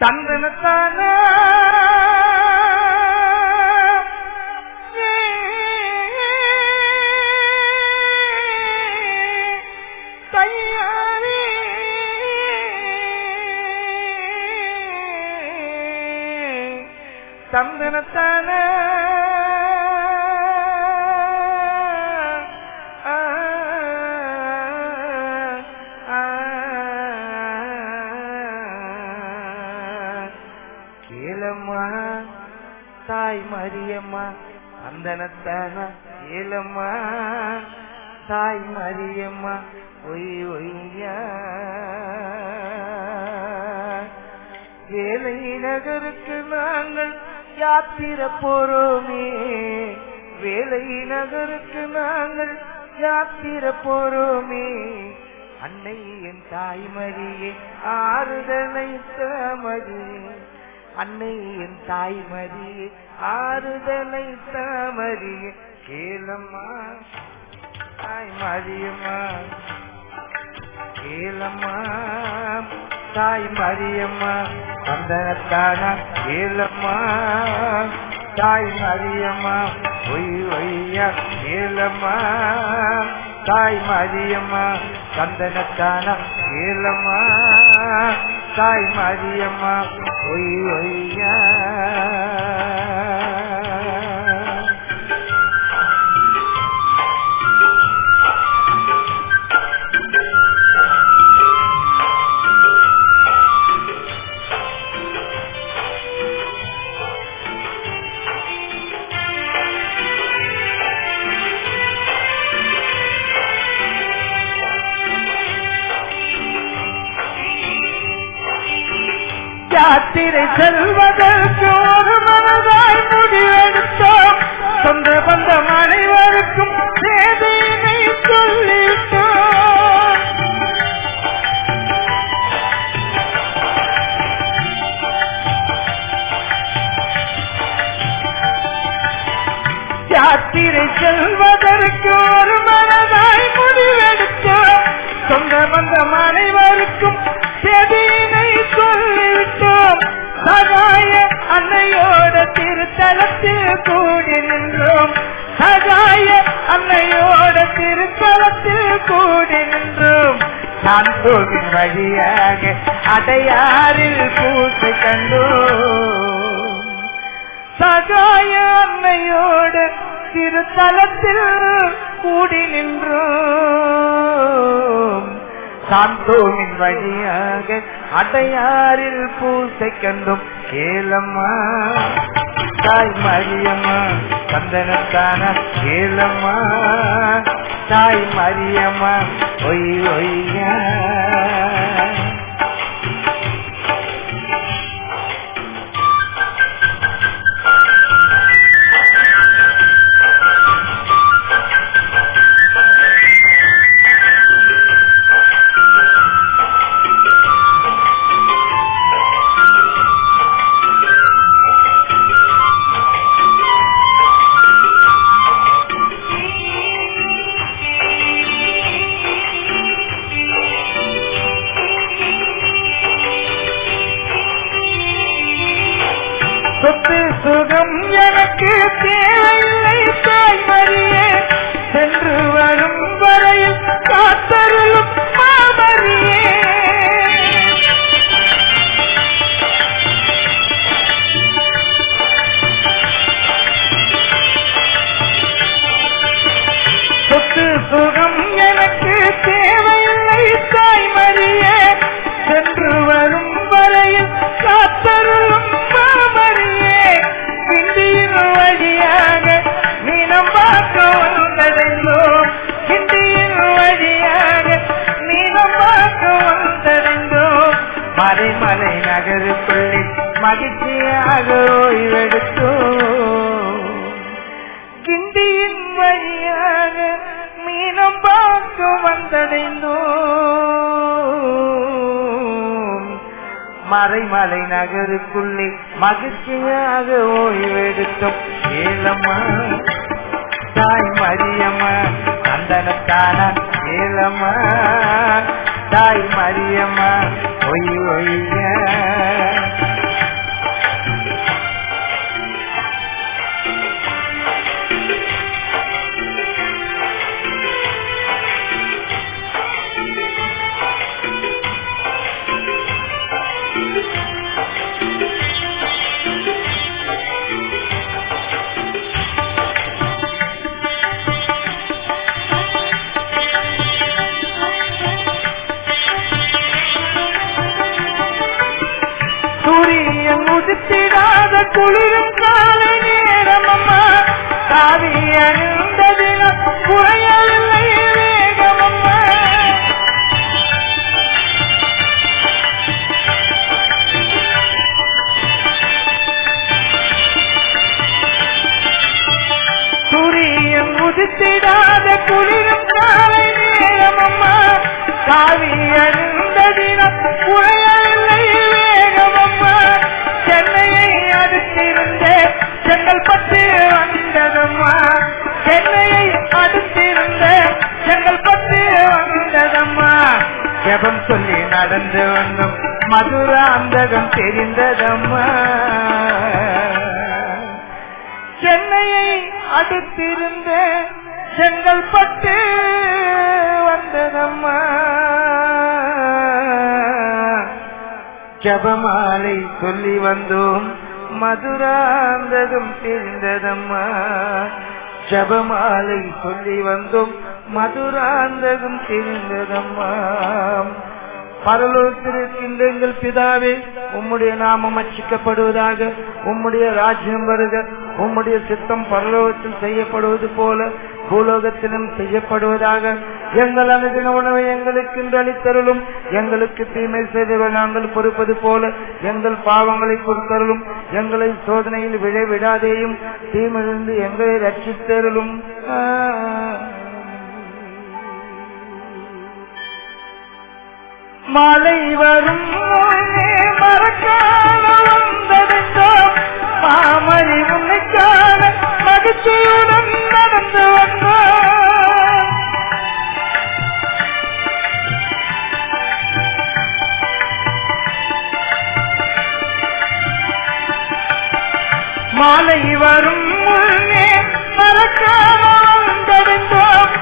தந்தனத்தான தையாரே தந்தனத்தான தாய் மரியம்மா அந்தனத்தான ஏலம்மா தாய் மரியம்மா ஒய் ஒய்யா. வேலை நகருக்கு நாங்கள் யாத்திர போறோமே. வேலை நகருக்கு நாங்கள் யாத்திர போறோமே. அன்னை என் தாய் மரியே ஆறுதலை தாமரியே. அன்னை என் தாய் மரியே ஆறுதலை தாமரியே. கேளம்மா தாய் மரியம்மா. கேளம்மா தாய் மரியம்மா வந்தனத்தான. கேளம்மா தாய் மரியம்மா ஒய் ஒய்யா. கேளம்மா தாய் மரியம்மா சந்தனத்தான. கேளம்மா தாய் மரியம்மா ஒய் ஒய்யா. யாத்திரை செல்வதற்கு ஒரு மனதாய் முடிவெடுத்தோம். சொந்த பந்தம் அனைவருக்கும் சேதியினை சொல்லிட்டோம். யாத்திரை செல்வதற்கு ஒரு மனதாய் முடிவெடுத்தோம். சொந்த பந்தம் அனைவருக்கும் சேதியினை சொல்லிவிட்டோம். சகாய அன்னையோட திருத்தலத்தில் கூடி நின்றோம். சகாய அன்னையோட திருத்தலத்தில் கூடி நின்றோம். சாந்தோவின் வழியாக அடையாறில் பூசை கண்டோம். சகாய அன்னையோட திருத்தலத்தில் கூடி நின்றோம். சாந்தோமின் வழியாக அடையாறில் பூசை கண்டும். கேளம்மா தாய் மரியம்மா சந்தனத்தான கேளம்மா தாய் மரியம்மா ஒய் ஒய்யா. சொத்து சுகம் எனக்கு தேவையில்லை தாய்மரியே. சென்று வரும் வரையில் காத்தருளும் மாமரியே. சொத்து சுகம் எனக்கு தேவையில்லை தாய்மரியே. சென்று வரும் வரையில் காத்தருளும் மாமரியே. கிண்டியின் வழியாக மீனம் பார்க்க வந்தடைந்தோம். கிண்டியின் வழியாக மீனம் பார்க்க வந்தடைந்தோம். மறைமலை நகருக்குள்ளே மகிழ்ச்சியாக ஓய்வெடுத்தோம். கிண்டியின் வழியாக மீனம் பார்க்க வந்தடைந்தோம். மறைமலை நகருக்குள்ளே மகிழ்ச்சியாக ஓய்வெடுத்தோம். ஏலம்மா தாய் மரியம்மா சந்தனத்தான ஏலம்மா தாய் மரியம்மா ஒய் ஒய்ய. சூரியன் உதித்திடாத குளிரும் காலை நேரம் அம்மா. காவி அணிந்த தினம் குறையவில்லை வேகம் அம்மா. சூரியன் உதித்திடாத குளிரும் காலை நேரம் அம்மா. காவி அணிந்த தினம் குறையவில்லை வேகம் அம்மா. சென்னையை அடுத்திருந்த செங்கல்பட்டு வந்ததம்மா. சென்னையை அடுத்திருந்த செங்கல்பட்டு வந்ததம்மா. ஜெபம் சொல்லி நடந்து வந்தோம் மதுராந்தகம் தெரிந்ததம்மா. சென்னையை அடுத்திருந்த செங்கல்பட்டு வந்ததம்மா. ஜபமாலை சொல்லி வந்தோம் மதுராந்தகம் தெரிந்ததம்மா. ஜபமாலை சொல்லி வந்தோம் மதுராந்தகம் தெரிந்ததம்மா. பரலோகத்தில் இருக்கின்ற எங்கள் பிதாவே, உம்முடைய நாமம் அர்ச்சிக்கப்படுவதாக, உம்முடைய ராஜ்யம் வருக, உம்முடைய சித்தம் பரலோகத்தில் செய்யப்படுவது போல பூலோகத்திலும் செய்யப்படுவதாக. எங்கள் அனுதின உணவை எங்களுக்கு இன்று அளித்தருளும். எங்களுக்கு தீமை செய்தவர்கள் நாங்கள் பொறுப்பது போல எங்கள் பாவங்களை பொறுத்தருளும். எங்களை சோதனையில் விழவிடாதேயும், தீமையிலிருந்து எங்களை ரட்சித்தருளும். மாலை வரும் மறக்கான வந்தடைந்தோம், மாமணி உன்னைக்கான மகிழ்ச்சியுடன் நடந்து வந்தோம். மாலை வரும் மறக்கான வந்தடைந்தோம்,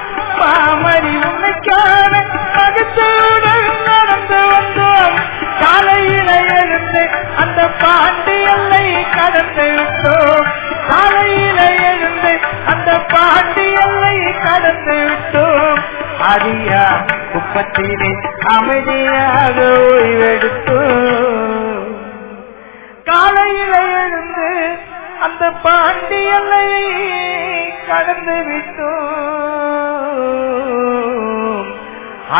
மாமணி உன்னைக்கான மகிழ்ச்சியுடன் நடந்து வந்தோம். காலையில எழுந்து அந்த பாண்டி எல்லை கடந்து விட்டோம். காலையில எழுந்து அந்த பாண்டி எல்லை கடந்து விட்டோம். அரியா குப்பத்திலே அமைதியாக ஓய்வெடுத்தோம். காலையில எழுந்து அந்த பாண்டி எல்லை கடந்து விட்டோம்.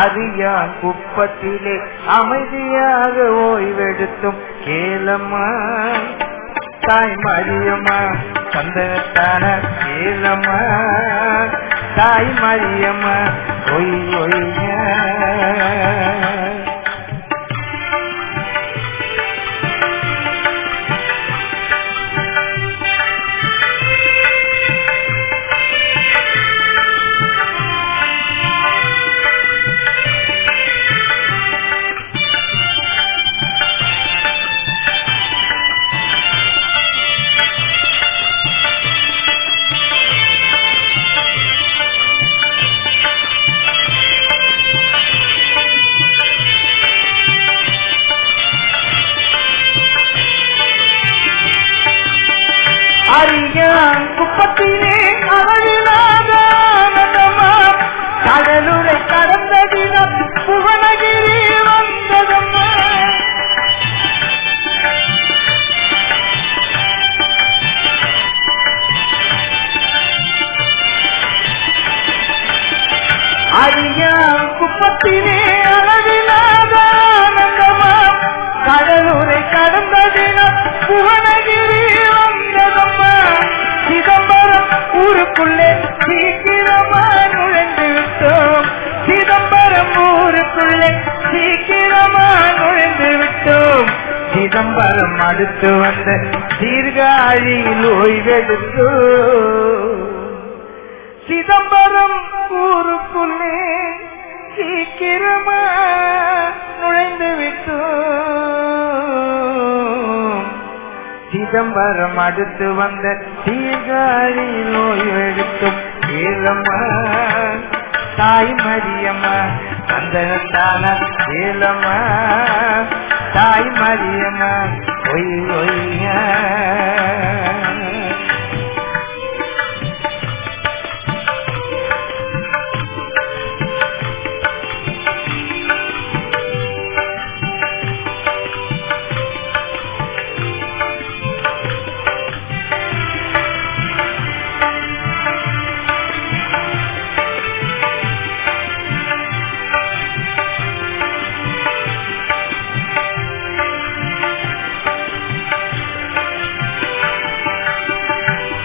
அரியா குப்பத்திலே அமைதியாக ஓய்வெடுத்தும். கேளம்மா தாய் மரியம்மா சந்தனத்தான, கேளம்மா தாய் மரியம்மா ஒய் ஒய்ய. குப்பத்திலே அவளிலாக கடலுரை கடந்த தினம் புவனகிரி வந்ததம்மா. அரியா குப்பத்திலே அவளிலாக கடலுரை கடந்த தினம் புவனகிரி வந்ததம்மா. சிதம்பரம் ஊருக்குள்ளே சீக்கிரமா நுழைந்து விட்டோம். சிதம்பரம் ஊருக்குள்ளே சீக்கிரமா நுழைந்து விட்டோம். சிதம்பரம் அடுத்து வந்த சீர்காழியில் ஓய்வெடுத்தோம். சிதம்பரம் ஊருக்குள்ளே சீக்கிரமா நுழைந்து விட்டோம். சிதம்பரம் அடுத்து வந்த சீர்காழியில் ஓய்வெடுத்தும். ஏலம்மா தாய் மரியம்மா சந்தனத்தான, ஏலம்மா தாய் மரியம்மா ஒய் ஒய்ய.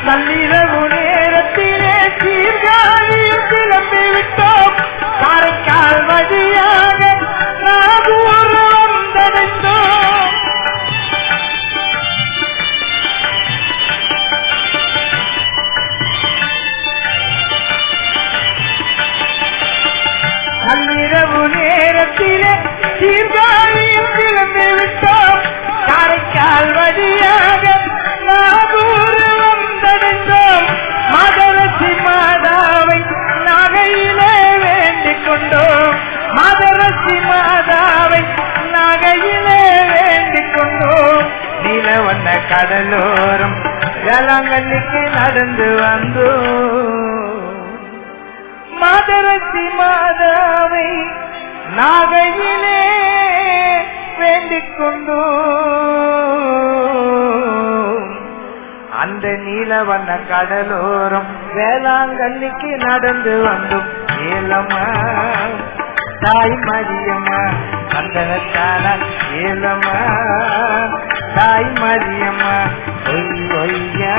நள்ளிரவு நேரத்திலே சீர்காழியில் கிளம்பி விட்டோம். காரைக்கால் வழியாக நாகூர் வந்தடைந்தோம். நள்ளிரவு நேரத்திலே சீர்காழியில் கிளம்பி விட்டோம். காரைக்கால் வழியாக நாகூர் வந்தடைந்தோம். மதரசி மாதாவை நகையிலே வேண்டிக் கொண்டோம். மதரசி மாதாவை நகையிலே வேண்டிக் கொண்டோம். நீலவண்ண கடலோரம் வேளாங்கண்ணிக்கு நடந்து வந்தோம். மதரசி மாதாவை நாகையிலே வேண்டிக் கொண்டோ அந்த நீலவண்ண கடலோரம் வேளாங்கண்ணிக்கு நடந்து வந்தோம் ஏலம்மா தாய் மரியம்மா கந்தனத்தான ஏலம்மா தாய் மரியம்மா ஒய்யா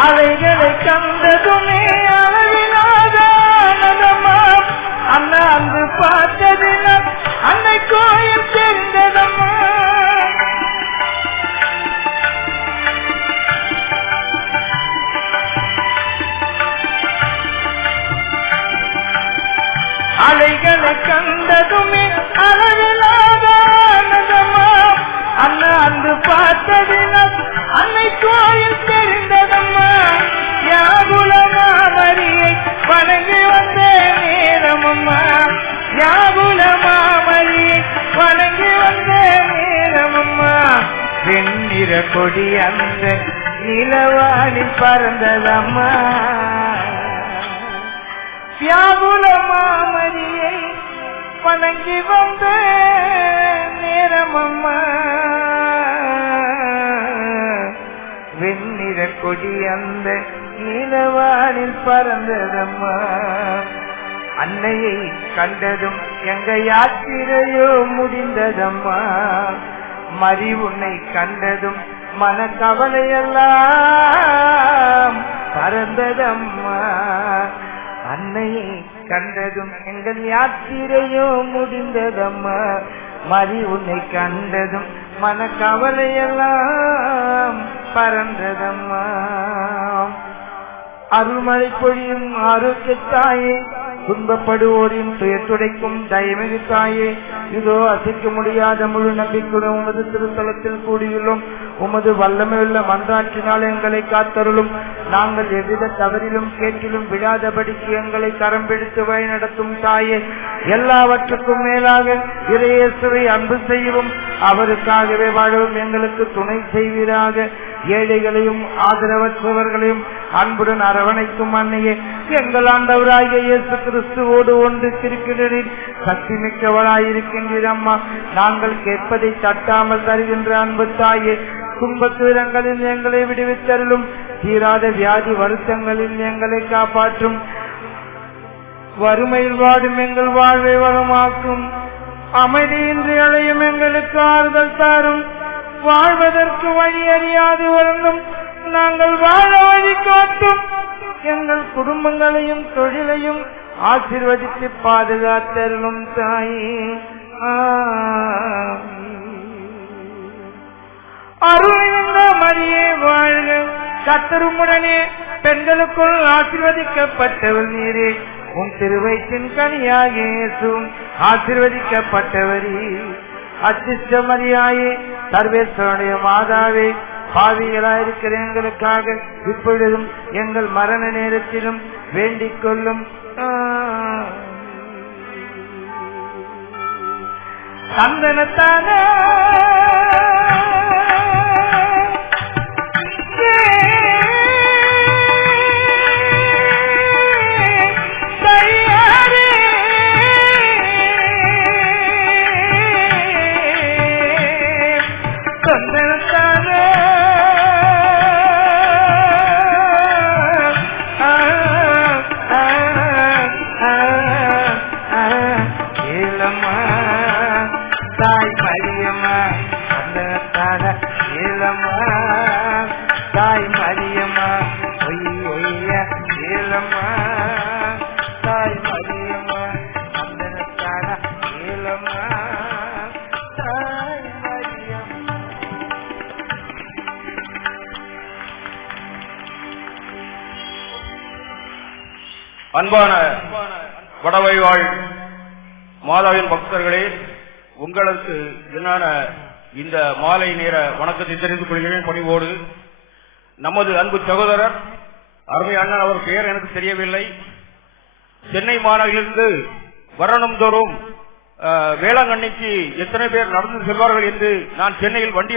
அலைகளை கண்டதுமே அளவிலாத ஆனந்தம்மா அண்ணா அன்று பார்த்ததினம் அன்னை கோயில் தெரிந்ததம்மா அலைகளை கண்டதுமே அளவிலாத ஆனந்தம்மா அண்ணா அன்று பார்த்ததினம் அன்னை கோயில் தெரிந்ததம்மா யாகுலமாமரியை வணங்கி வந்த நேரமம்மா யாகுலமாமரியை வணங்கி வந்த நேரமம்மா வெண்ணிற கொடி அந்த நிலவானில் பறந்ததம்மா யாகுலமாமரியை வணங்கி வந்த நேரமம்மா வெண்ணிற கொடி அந்த நீலவானில் பறந்ததம்மா அன்னையை கண்டதும் எங்க யாத்திரையோ முடிந்ததம்மா மறி உன்னை கண்டதும் மனக்கவலையெல்லாம் பறந்ததம்மா அன்னையை கண்டதும் எங்கள் யாத்திரையோ முடிந்ததம்மா மறி உன்னை கண்டதும் மனக்கவலையெல்லாம் பறந்ததம்மா அருள்மழை பொழியும் ஆரோக்கியத்தாயே துன்பப்படுவோரின் துயர் துடைக்கும் தயமிகு தாயே இதோ அசைக்க முடியாத முழு நம்பிக்கையுடன் உமது திருத்தலத்தில் கூடியுள்ளோம் உமது வல்லமையுள்ள மன்றாற்றினால் எங்களை காத்தருளும் நாங்கள் எவ்வித தவறிலும் கேட்டிலும் விடாதபடிக்கு எங்களை கரம் பிடித்து வழி நடத்தும் தாயே எல்லாவற்றுக்கும் மேலாக இறையேசுவை அன்பு செய்யவும் அவருக்காகவே வாழவும் எங்களுக்கு துணை செய்வீராக ஏழைகளையும் ஆதரவற்றவர்களையும் அன்புடன் அரவணைக்கும் அன்னையே எங்கள் ஆண்டவராகிய இயேசு கிறிஸ்துவோடு ஒன்று திருக்கிறீர் சக்தி மிக்கவளாயிருக்கின்றீர் அம்மா நாங்கள் கேட்பதை தட்டாமல் தருகின்ற அன்பு தாயே துன்பத்துயரங்களில் எங்களை விடுவித்தருளும் தீராத வியாதி வருத்தங்களில் எங்களை காப்பாற்றும் வறுமையில் வாடும் எங்கள் வாழ்வை வளமாக்கும் அமைதியின்றி அடையும் எங்களுக்கு ஆறுதல் தாரும் வாழ்வதற்கு வழி அறியாது வருந்தும் நாங்கள் வாழ வழி காட்டும் எங்கள் குடும்பங்களையும் தொழிலையும் ஆசீர்வதித்து பாதுகாத்தருளும் தாயே அருள்மிகுந்த மரியே வாழ்க கர்த்தருமுடனே பெண்களுக்குள் ஆசீர்வதிக்கப்பட்டவர் நீரே உன் திருவயிற்றின் கனியாகிய இயேசுவும் ஆசீர்வதிக்கப்பட்டவரே அச்சிஷ்டமரியாயே சர்வேஸ்வரனுடைய மாதாவே பாவிகளாயிருக்கிற எங்களுக்காக இப்பொழுதும் எங்கள் மரண நேரத்திலும் வேண்டிக் கொள்ளும் சந்தனத்தான அன்பான வடவை வாழ் மாதாவின் பக்தர்களே, உங்களுக்கு என்னான இந்த மாலை நேர வணக்கத்தை தெரிந்து கொள்கிறேன் பணிவோடு. நமது அன்பு சகோதரர் அருமை அண்ணன், அவர் பெயர் எனக்கு தெரியவில்லை, சென்னை மாநகரிலிருந்து வருடம் தோறும் வேளாங்கண்ணிக்கு எத்தனை பேர் நடந்து செல்வார்கள் என்று நான் சென்னையில் வண்டி